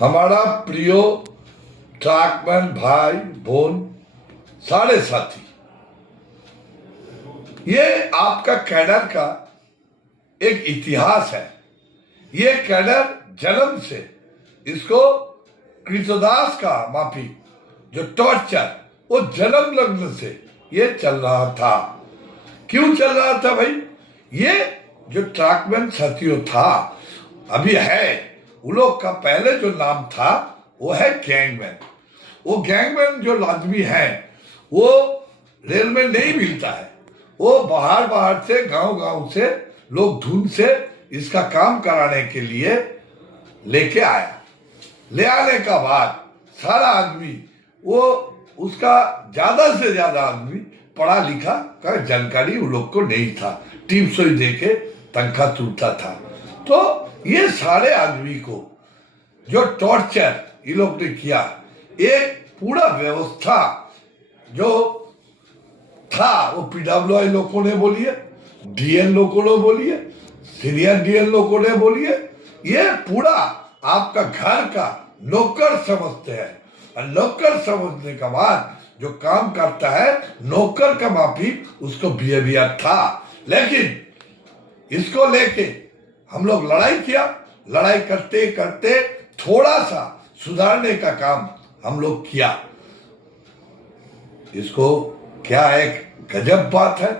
हमारा प्रिय ट्रैकमैन भाई बोन सारे साथी, ये आपका कैडर का एक इतिहास है। ये कैडर जन्म से इसको कृतदास का माफी जो टॉर्चर वो जन्म लग्न से ये चल रहा था। क्यों चल रहा था भाई? ये जो ट्रैकमैन साथियों था अभी है, उन लोग का पहले जो नाम था वो है गैंगमैन। वो गैंगमैन जो आदमी है वो रेल में नहीं मिलता है, वो बाहर से गांव से लोग ढूंढ से इसका काम कराने के लिए लेके आया। ले आने का बाद सारा आदमी वो उसका ज्यादा से ज्यादा आदमी पढ़ा लिखा का जानकारी उन लोग को नहीं था, टीम सोई दे के तनख्वाह टूटता था। तो ये सारे आदमी को जो टॉर्चर ये लोग ने किया, एक पूरा व्यवस्था जो था वो पीडब्ल्यूआई लोगों ने बोलिए, डीएन लोगों ने बोलिए, सीनियर डीएन लोगों ने बोलिए, ये पूरा आपका घर का नौकर समझते हैं। और नौकर समझने के बाद जो काम करता है नौकर का माफी उसको बिहेवियर था। लेकिन इसको लेके हम लोग लड़ाई किया, लड़ाई करते करते थोड़ा सा सुधारने का काम हम लोग किया। इसको क्या एक गजब बात है,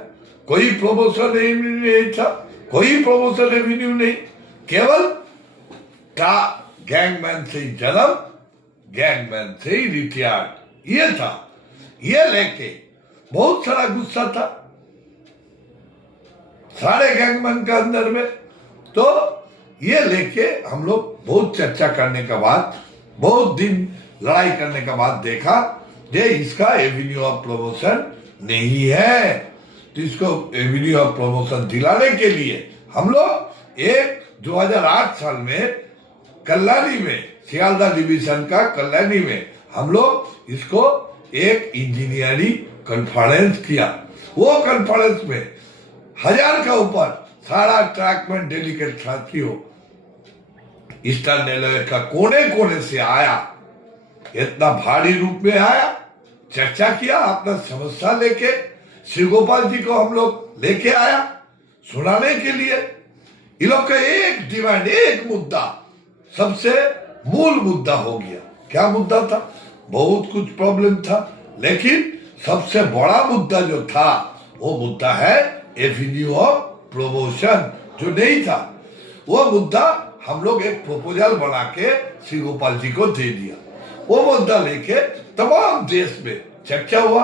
कोई प्रमोशन नहीं था, कोई प्रमोशन रेवेन्यू नहीं, केवल गैंगमैन से ही जन्म, गैंगमैन से ही रिटायर्ड, ये था। ये लेके बहुत सारा गुस्सा था सारे गैंगमैन के अंदर में। तो ये लेके हम लोग बहुत चर्चा करने के बाद, बहुत दिन लड़ाई करने के बाद देखा जे इसका एवेन्यू ऑफ प्रमोशन नहीं है। तो इसको एवेन्यू ऑफ प्रमोशन दिलाने के लिए हम लोग एक 2008 साल में कल्याणी में, सियालदा डिवीजन का कल्याणी में हम लोग इसको एक इंजीनियरिंग कॉन्फ्रेंस किया। वो कॉन्फ्रेंस में 1000 का ऊपर सारा ट्रैकमैन डेलीगेट साथियों ईस्टर्न रेलवे का कोने कोने से आया, इतना भारी रूप में आया, चर्चा किया, अपना समस्या लेके श्री गोपाल जी को हम लोग लेके आया सुनाने के लिए। इन लोग का एक डिमांड, एक मुद्दा सबसे मूल मुद्दा हो गया। क्या मुद्दा था? बहुत कुछ प्रॉब्लम था, लेकिन सबसे बड़ा मुद्दा जो था वो मुद्दा है एवेन्यू ऑफ प्रमोशन, जो नहीं था। वो मुद्दा हम लोग एक प्रपोजल बना के श्री गोपाल जी को दे दिया। वो मुद्दा लेके तमाम देश में चर्चा हुआ।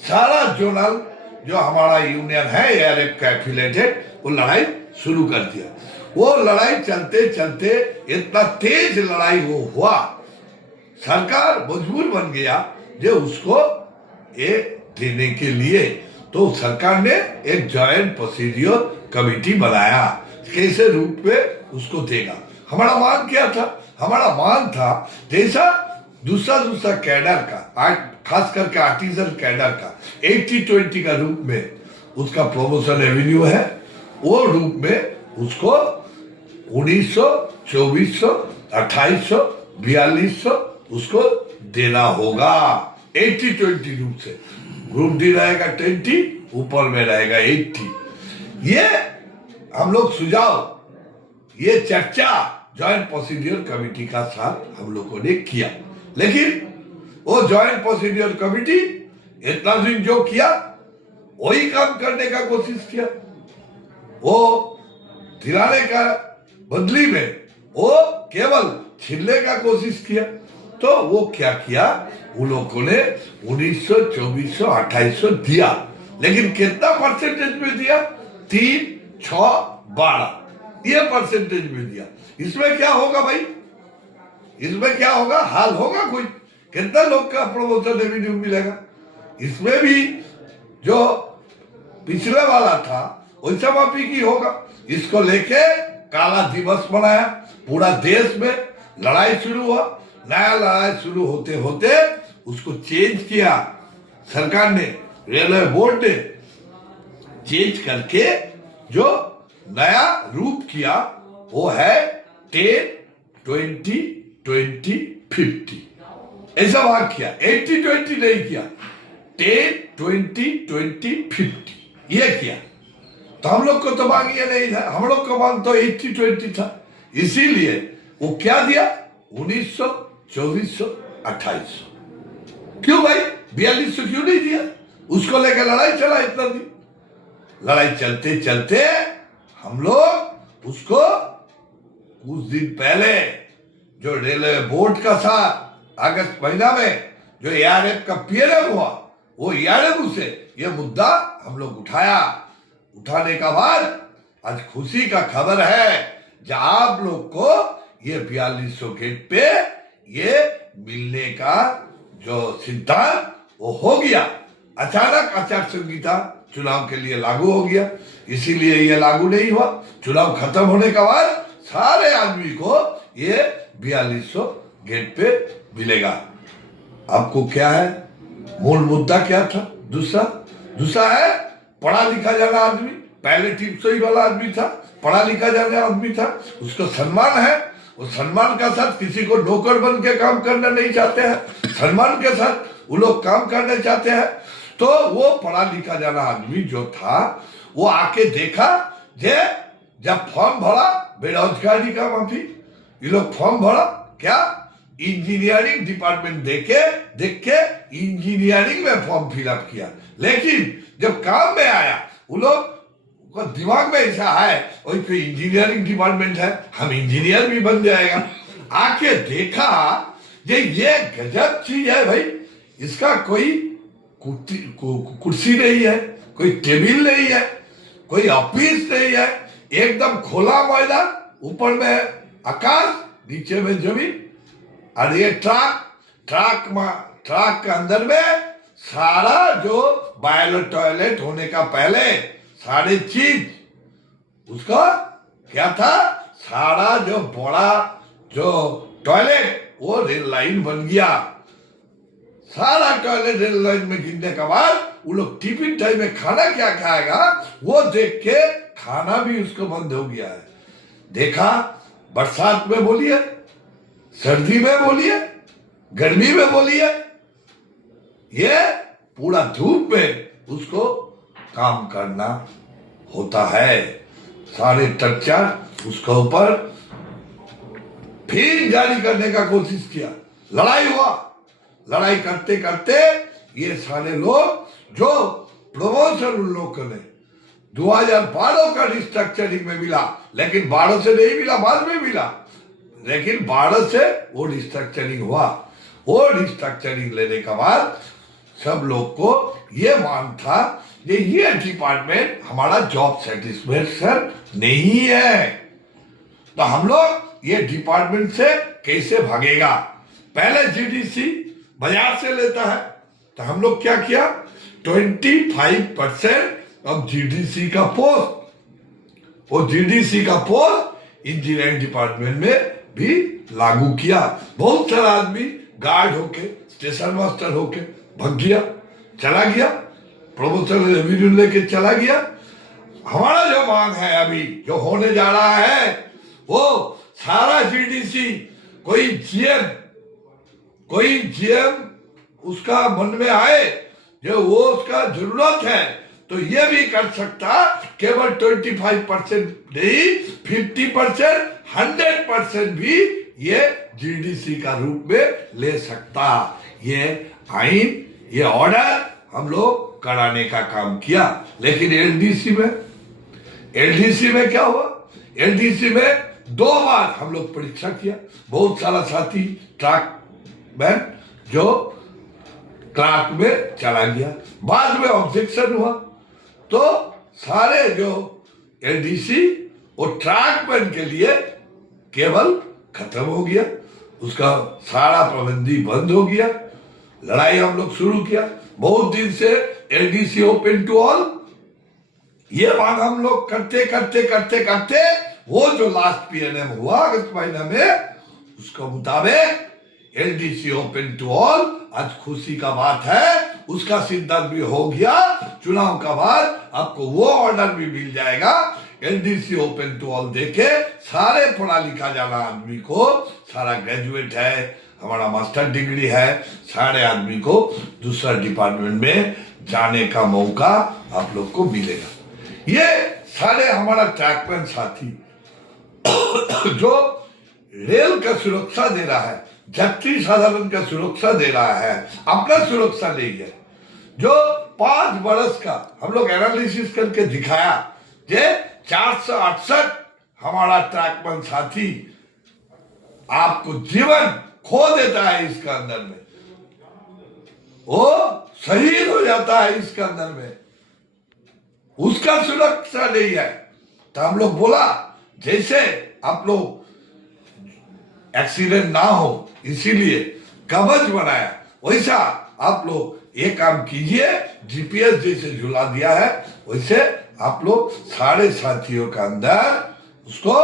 सारा जोनल जो हमारा यूनियन है एआरएफ का एफिलेटेड, वो लड़ाई शुरू कर दिया। वो लड़ाई चलते चलते इतना तेज लड़ाई वो हुआ, सरकार मजबूर बन गया जो उसको ये देने के लिए। तो सरकार ने एक जॉइंट प्रोसीडियर कमेटी बनाया, कैसे रूप में उसको देगा। हमारा मांग क्या था? हमारा मांग था जैसा दूसरा कैडर का, खास करके आर्टिजन कैडर का 80-20 का रूप में उसका प्रमोशन रेवेन्यू है, वो रूप में उसको 1900, 2400, 2800, 4200 उसको देना होगा। 80-20 रूप से ग्रुप डी रहेगा 20, ऊपर में रहेगा 80। ये हम लोग सुझाव, ये चर्चा जॉइंट प्रोसीडियर कमेटी का साथ हम लोगों ने किया। लेकिन वो जॉइंट प्रोसीडियर कमेटी इतना दिन जो किया वही काम करने का कोशिश किया, वो दिलाने का बदली में वो केवल छीनने का कोशिश किया। तो वो क्या किया, उन लोगों ने 1900, 2400, 2800 दिया, लेकिन कितना परसेंटेज में दिया? 3, 6, 12 ये परसेंटेज में दिया। इसमें क्या होगा भाई? इसमें क्या होगा? हाल होगा कोई? कितना लोग का प्रमोशन रेवेन्यू मिलेगा? इसमें भी जो पिछले वाला था वैसा माफी की होगा। इसको लेके काला दिवस मनाया, पूरा देश में लड़ाई शुरू हुआ। नया लड़ाई शुरू होते होते उसको चेंज किया सरकार ने, रेलवे बोर्ड ने चेंज करके जो नया रूप किया वो है 10, 20, 10-20-50 ऐसा भाग किया, 80-20 नहीं किया, 10-20-20-50 ये किया। तो हम लोग को तो मांग ये नहीं था, हम लोग को मांग तो 80-20 था, इसीलिए वो क्या दिया 1900, 2400, 2800। क्यों भाई 4200 क्यों नहीं दिया? उसको लेकर लड़ाई चला इतना दिन। लड़ाई चलते चलते हम लोग उसको कुछ दिन पहले जो रेलवे बोर्ड का था अगस्त महीना में जो एआरएफ का पीएलएम हुआ, वो एआरएम से ये मुद्दा हम लोग उठाने का बाद आज खुशी का खबर है जब आप लोग को ये 4200 गेट पे ये मिलने का जो सिद्धांत वो हो गया। अचानक आचार संहिता चुनाव के लिए लागू हो गया, इसीलिए ये लागू नहीं हुआ। चुनाव खत्म होने के बाद सारे आदमी को ये 4200 गेट पे मिलेगा। आपको क्या है मूल मुद्दा क्या था? दूसरा है पढ़ा लिखा जाना आदमी, पहले टिप्सोई वाला आदमी था, पढ़ा लिखा जाना आदमी था, उसको सम्मान है। वो सम्मान का साथ किसी को नौकर बन के काम करना नहीं चाहते हैं, सम्मान के साथ वो लोग काम करना चाहते हैं। तो वो पढ़ा लिखा जाना आदमी जो था वो आके देखा जब फॉर्म भरा बेरोजगारी का माफी, ये लोग फॉर्म भरा क्या इंजीनियरिंग डिपार्टमेंट देख के इंजीनियरिंग में फॉर्म फिलअप किया, लेकिन जब काम में आया वो लोग को दिमाग में ऐसा है वही पे इंजीनियरिंग डिपार्टमेंट है, हम इंजीनियर भी बन जाएगा। आके देखा ये गजब चीज है भाई, इसका कोई कुर्सी नहीं है, कोई टेबल नहीं है, कोई ऑफिस नहीं है, एकदम खुला मैदान, ऊपर में आकाश नीचे में जमीन, और ये ट्रक के अंदर में सारा जो बायो टॉयलेट होने का पहले सारी चीज उसका क्या था, सारा जो बड़ा जो टॉयलेट वो रेल लाइन बन गया। सारा टॉयलेट रेल लाइन में गिरने के बाद वो लोग टिफिन टाइम में खाना क्या खाएगा वो देख के खाना भी उसको बंद हो गया है। देखा बरसात में बोलिए, सर्दी में बोलिए, गर्मी में बोलिए, ये पूरा धूप में उसको काम करना होता है। सारे स्ट्रक्चर उसके ऊपर फिर जारी करने का कोशिश किया, लड़ाई हुआ, लड़ाई करते करते ये सारे लोग जो प्रमोशन उन लोग ने 2012 का रिस्ट्रक्चरिंग में मिला, लेकिन 12 से नहीं मिला, बाद में मिला, लेकिन 12 से वो रिस्ट्रक्चरिंग हुआ। वो रिस्ट्रक्चरिंग लेने के बाद सब लोग को ये मांग था ये डिपार्टमेंट हमारा जॉब सेटिस्फेक्शन नहीं है, तो हम लोग ये डिपार्टमेंट से कैसे भागेगा। पहले जीडीसी बाजार से लेता है, तो हम लोग क्या किया 25% ऑफ जीडीसी का पोस्ट, वो जीडीसी का पोस्ट इंजीनियरिंग डिपार्टमेंट में भी लागू किया। बहुत सारा आदमी गार्ड होके स्टेशन मास्टर होके भाग गया, चला गया, प्रमोशन रेवेन्यू लेके चला गया। हमारा जो मांग है अभी जो होने जा रहा है वो सारा जीडीसी कोई जीएम उसका मन में आए जो वो उसका जरूरत है तो ये भी कर सकता, केवल 25% नहीं 50%, 100% भी ये जीडीसी का रूप में ले सकता। ये आइन, ये ऑर्डर हम लोग कराने का काम किया। लेकिन एलडीसी में क्या हुआ, एलडीसी में 2 बार हम लोग परीक्षा किया। बहुत सारा साथी ट्रक मैन जो ट्रक में चला गया, बाद में ऑब्जेक्शन हुआ तो सारे जो एलडीसी वो ट्रक मैन के लिए केवल खत्म हो गया, उसका सारा प्रबंधी बंद हो गया। लड़ाई हम लोग शुरू किया, बहुत दिन से एलडीसी ओपन टू ऑल, ये मांग हम लोग करते वो जो लास्ट पीएनएम हुआ अगस्त महीना में उसके मुताबिक एलडीसी ओपन टू ऑल, आज खुशी का बात है उसका सिद्धांत भी हो गया। चुनाव का बाद आपको वो ऑर्डर भी मिल जाएगा एनडीसी ओपन टू ऑल देके सारे पढ़ा लिखा जाना आदमी को, सारा ग्रेजुएट है, हमारा मास्टर डिग्री है, सारे आदमी को दूसरा डिपार्टमेंट में जाने का मौका आप लोग को मिलेगा। ये सारे हमारा ट्रैकमैन साथी जो रेल का सुरक्षा दे रहा है, यात्री साधारण का सुरक्षा दे रहा है, अपना सुरक्षा नहीं है। जो 5 बरस का हम लोग एनालिसिस करके दिखाया, जे 468 हमारा ट्रैकमैन साथी आपको जीवन खो देता है इसके अंदर में, वो शहीद हो जाता है इसके अंदर में, उसका सुरक्षा नहीं है। तो हम लोग बोला जैसे आप लोग एक्सीडेंट ना हो इसीलिए कवच बनाया, वैसा आप लोग ये काम कीजिए। जीपीएस जैसे झुला दिया है वैसे आप लोग सारे साथियों के अंदर उसको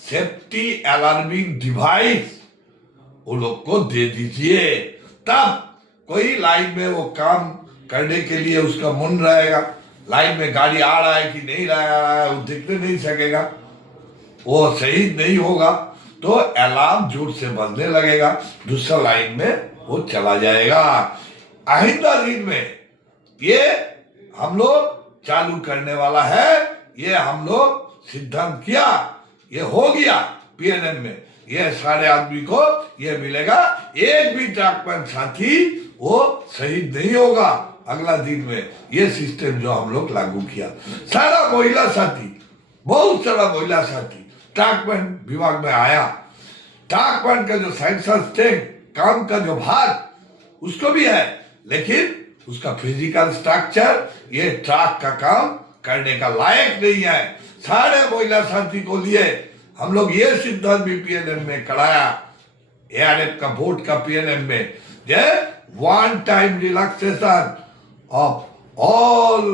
सेफ्टी अलार्मिंग डिवाइस वो लोग को दे दीजिए, तब कोई लाइन में वो काम करने के लिए उसका मन रहेगा। लाइन में गाड़ी आ रहा है कि नहीं रहा है वो देखने नहीं सकेगा, वो शहीद नहीं होगा, तो अलार्म जोर से बजने लगेगा, दूसरा लाइन में वो चला जाएगा। आइंदा दिन में ये हम लोग चालू करने वाला है, ये हम लोग सिद्धांत किया, ये हो गया पीएनएम में, ये सारे आदमी को ये मिलेगा। एक भी ट्रैकमैन साथी वो शहीद नहीं होगा अगला दिन में। ये सिस्टम जो हम लोग लागू किया, सारा महिला साथी, बहुत सारा महिला साथी ट्रैकमैन विभाग में आया। ट्रैकमैन का जो साइंस काम का जो भाग उसको भी है, लेकिन उसका फिजिकल स्ट्रक्चर ये ट्रक का काम करने का लायक नहीं है। सारे महिला साथी को लिए हम लोग ये सिद्धांत भी पीएनएम में कराया, एआरएफ का बोर्ड का पीएनएम में, ये 1 टाइम रिलैक्सेशन ऑफ ऑल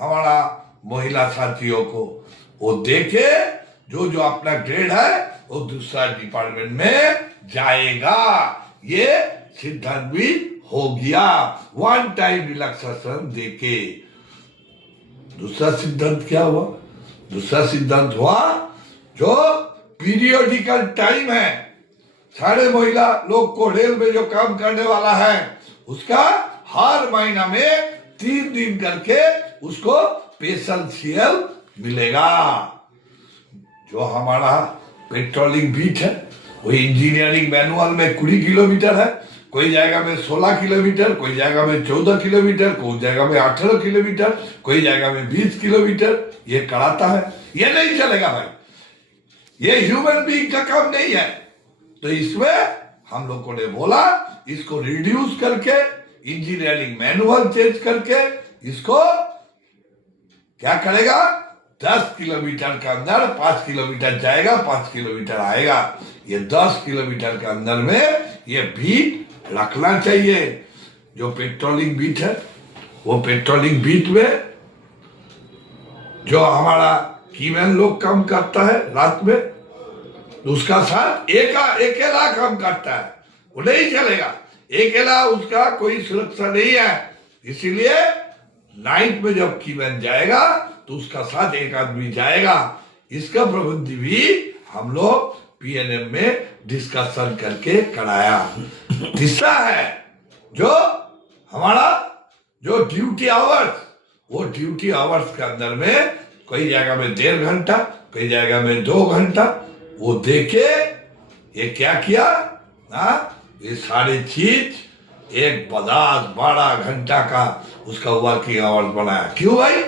हमारा महिला साथियों को वो देके जो जो अपना ग्रेड है वो दूसरा डिपार्टमेंट में जाएगा। ये सिद्धांत भी हो गया 1 टाइम रिलैक्सेशन देके। दूसरा सिद्धांत क्या हुआ? दूसरा सिद्धांत हुआ जो पीरियोडिकल टाइम है, सारे महिला लोग को रेल में जो काम करने वाला है उसका हर महीना में 3 दिन करके उसको स्पेशल सीएल मिलेगा। जो हमारा पेट्रोलिंग बीट है वो इंजीनियरिंग मैनुअल में 20 किलोमीटर है, कोई जगह में 16 किलोमीटर, कोई जगह में 14 किलोमीटर, कोई जगह में 18 किलोमीटर, कोई जगह में 20 किलोमीटर ये कराता है। ये नहीं चलेगा भाई, ये ह्यूमन बीइंग का काम नहीं है। तो इसमें हम लोगों ने बोला इसको रिड्यूस करके इंजीनियरिंग मैनुअल चेंज करके इसको क्या करेगा, 10 किलोमीटर के अंदर 5 किलोमीटर जाएगा, 5 किलोमीटर आएगा। ये 10 किलोमीटर के अंदर में ये बीट रखना चाहिए। जो पेट्रोलिंग बीट है वो पेट्रोलिंग बीट में जो हमारा कीमैन लोग काम करता है रात में, तो उसका साथ अकेला काम करता है, वो नहीं चलेगा। अकेला उसका कोई सुरक्षा नहीं है, इसीलिए नाइट में जब कीमैन जाएगा तो उसका साथ एक आदमी जाएगा। इसका प्रबंध भी हम लोग पीएनएम में डिस्कशन करके कराया। तीसरा है जो हमारा जो ड्यूटी आवर्स, वो ड्यूटी आवर्स के अंदर में कोई जगह में 1.5 घंटा, कोई जगह में 2 घंटा वो देके ये क्या किया ना, ये सारी चीज एक 12 घंटा का उसका वर्किंग आवर्स बनाया। क्यों भाई?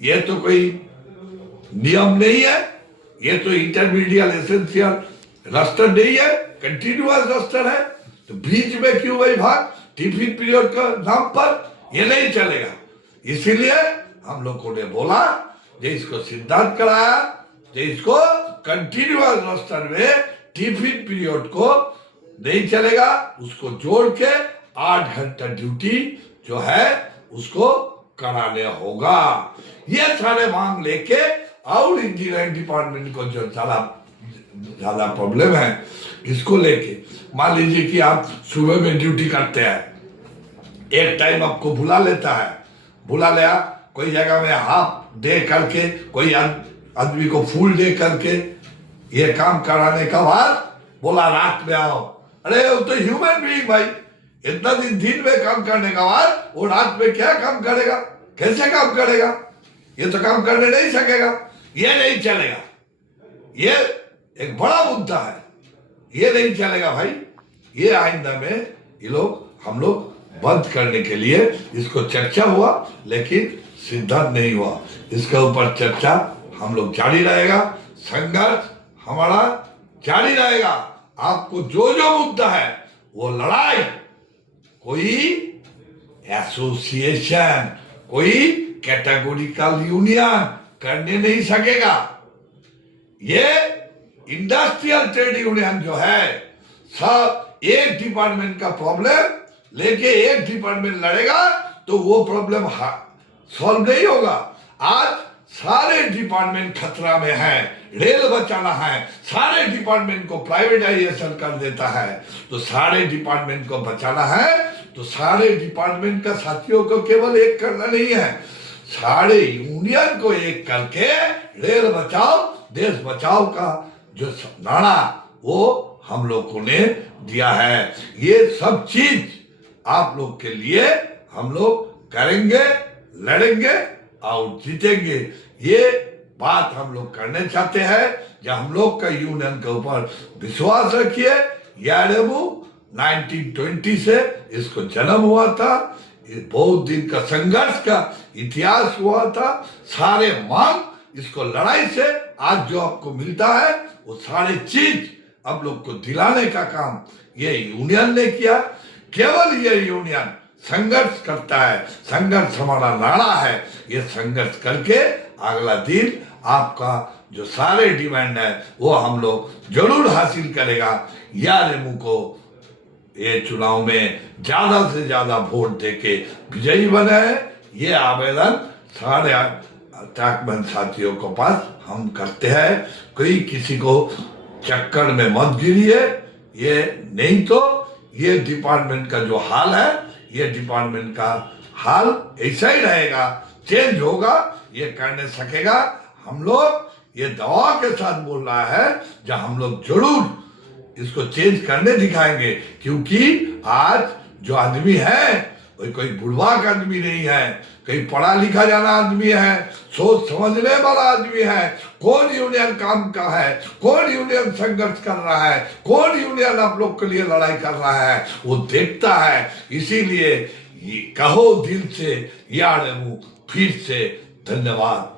ये तो कोई नियम नहीं है, ये तो इंटरमीडिएट एसेंशियल रस्टर नहीं है, कंटिन्यूअस रस्टर है, तो बीच में क्यों भाई भाग टिफिन पीरियड का नाम पर? ये नहीं चलेगा। इसीलिए हम लोगों ने बोला जो इसको सिद्धांत कराया, जो इसको कंटिन्यूअस रस्टर में टिफिन पीरियड को नहीं चलेगा, उसको जोड़ के 8 घंटा ड्यूटी जो है उसको कराने होगा। ये सारे मांग लेके और इंजीनियरिंग डिपार्टमेंट को जो ज्यादा प्रॉब्लम है इसको लेके, मान लीजिए कि आप सुबह में ड्यूटी करते हैं, एक टाइम आपको बुला लेता है, बुला लिया कोई जगह में हाफ डे करके, कोई आदमी को फुल डे करके ये काम कराने का बाद बोला रात में आओ। अरे वो तो ह्यूमन बीइंग भाई, इतना दिन में काम करने का बाद वो रात में क्या काम करेगा, कैसे काम करेगा? ये तो काम करने नहीं सकेगा, ये नहीं चलेगा। ये एक बड़ा मुद्दा है, ये नहीं चलेगा भाई। ये आइंदा में ये लोग हम लोग बंद करने के लिए इसको चर्चा हुआ, लेकिन सिद्धांत नहीं हुआ। इसके ऊपर चर्चा हम लोग जारी रहेगा, संघर्ष हमारा जारी रहेगा। आपको जो जो मुद्दा है वो लड़ाई कोई एसोसिएशन, कोई कैटेगोरिकल यूनियन करने नहीं सकेगा। ये इंडस्ट्रियल ट्रेड यूनियन जो है, सब एक डिपार्टमेंट का प्रॉब्लम लेके एक डिपार्टमेंट लड़ेगा तो वो प्रॉब्लम सॉल्व नहीं होगा। आज सारे डिपार्टमेंट खतरा में है, रेल बचाना है, सारे डिपार्टमेंट को प्राइवेटाइजेशन कर देता है, तो सारे डिपार्टमेंट को बचाना है तो सारे डिपार्टमेंट का साथियों को केवल एक करना नहीं है, सारे यूनियन को एक करके रेल बचाओ देश बचाओ का जो नारा वो हम लोगों ने दिया है। ये सब चीज आप लोग के लिए हम लोग करेंगे, लड़ेंगे और जीतेंगे। ये बात हम लोग करने चाहते हैं। जब हम लोग का यूनियन के ऊपर विश्वास रखिए। यारेमू 1920 से इसको जन्म हुआ था, ये बहुत दिन का संघर्ष का इतिहास हुआ था। सारे मांग इसको लड़ाई से आज जो आपको मिलता है वो सारे चीज आप लोग को दिलाने का काम ये यूनियन ने किया। केवल ये यूनियन संघर्ष करता है, संघर्ष हमारा नारा है। ये संघर्ष करके अगला दिन आपका जो सारे डिमांड है वो हम लोग जरूर हासिल करेगा। यारेमू को ये चुनाव में ज्यादा से ज्यादा वोट देके विजयी बनाए, ये आवेदन सारे ट्रैकमैन साथियों को पास हम करते हैं। कोई किसी को चक्कर में मत गिरिए, ये नहीं तो ये डिपार्टमेंट का जो हाल है, ये डिपार्टमेंट का हाल ऐसा ही रहेगा, चेंज होगा, ये करने सकेगा। हम लोग ये दवा के साथ बोल रहा है जब हम लोग जरूर इसको चेंज करने दिखाएंगे, क्योंकि आज जो आदमी है वो कोई बुढ़वाक आदमी नहीं है, कोई पढ़ा लिखा जाना आदमी है, सोच समझने वाला आदमी है। कौन यूनियन काम का है, कौन यूनियन संघर्ष कर रहा है, कौन यूनियन आप लोग के लिए लड़ाई कर रहा है, वो देखता है। इसीलिए कहो दिल से यारेमू फिर से धन्यवाद।